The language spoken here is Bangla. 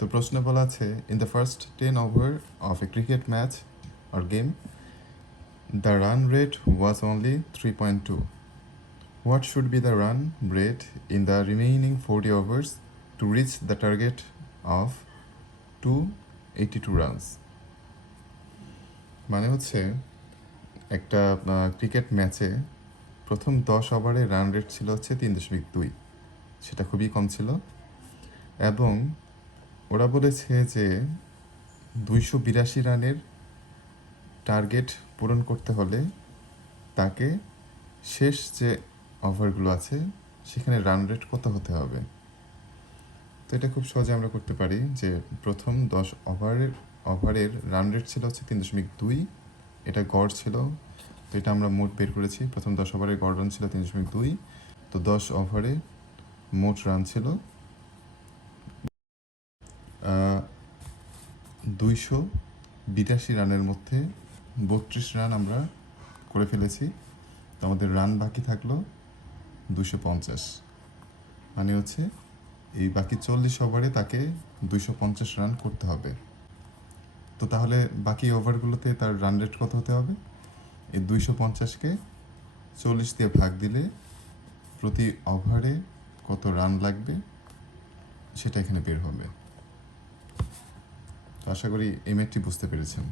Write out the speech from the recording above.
তো প্রশ্নে বলা আছে in the first 10 over of A cricket match or game the run rate was only 3.2. What should be the run rate in the remaining 40 overs to reach the target of 282 runs? মানে হচ্ছে একটা ক্রিকেট ম্যাচে প্রথম 10 ওভারে রান রেট ছিল হচ্ছে 3.2, সেটা খুবই কম ছিল। এবং ওরা বলেছে যে 282 রানের টার্গেট পূরণ করতে হলে তাকে শেষ যে ওভারগুলো আছে সেখানে রান রেট কত হতে হবে। তো এটা খুব সহজে আমরা করতে পারি যে প্রথম 10 ওভারের রান রেট ছিল হচ্ছে 3.2, এটা গড় ছিল। তো এটা আমরা মোট বের করেছি, প্রথম 10 ওভারের গড় রান ছিল 3.2, তো 10 ওভারে মোট রান ছিল 282 রানের মধ্যে 32 রান আমরা করে ফেলেছি। তো আমাদের রান বাকি থাকলো 250, মানে হচ্ছে এই বাকি 40 ওভারে তাকে 250 রান করতে হবে। তো তাহলে বাকি ওভারগুলোতে তার রান রেট কত হতে হবে? এই 250কে 40 দিয়ে ভাগ দিলে প্রতি ওভারে কত রান লাগবে সেটা এখানে বের হবে। তো আশা করি এই ম্যাথটি বুঝতে পেরেছেন।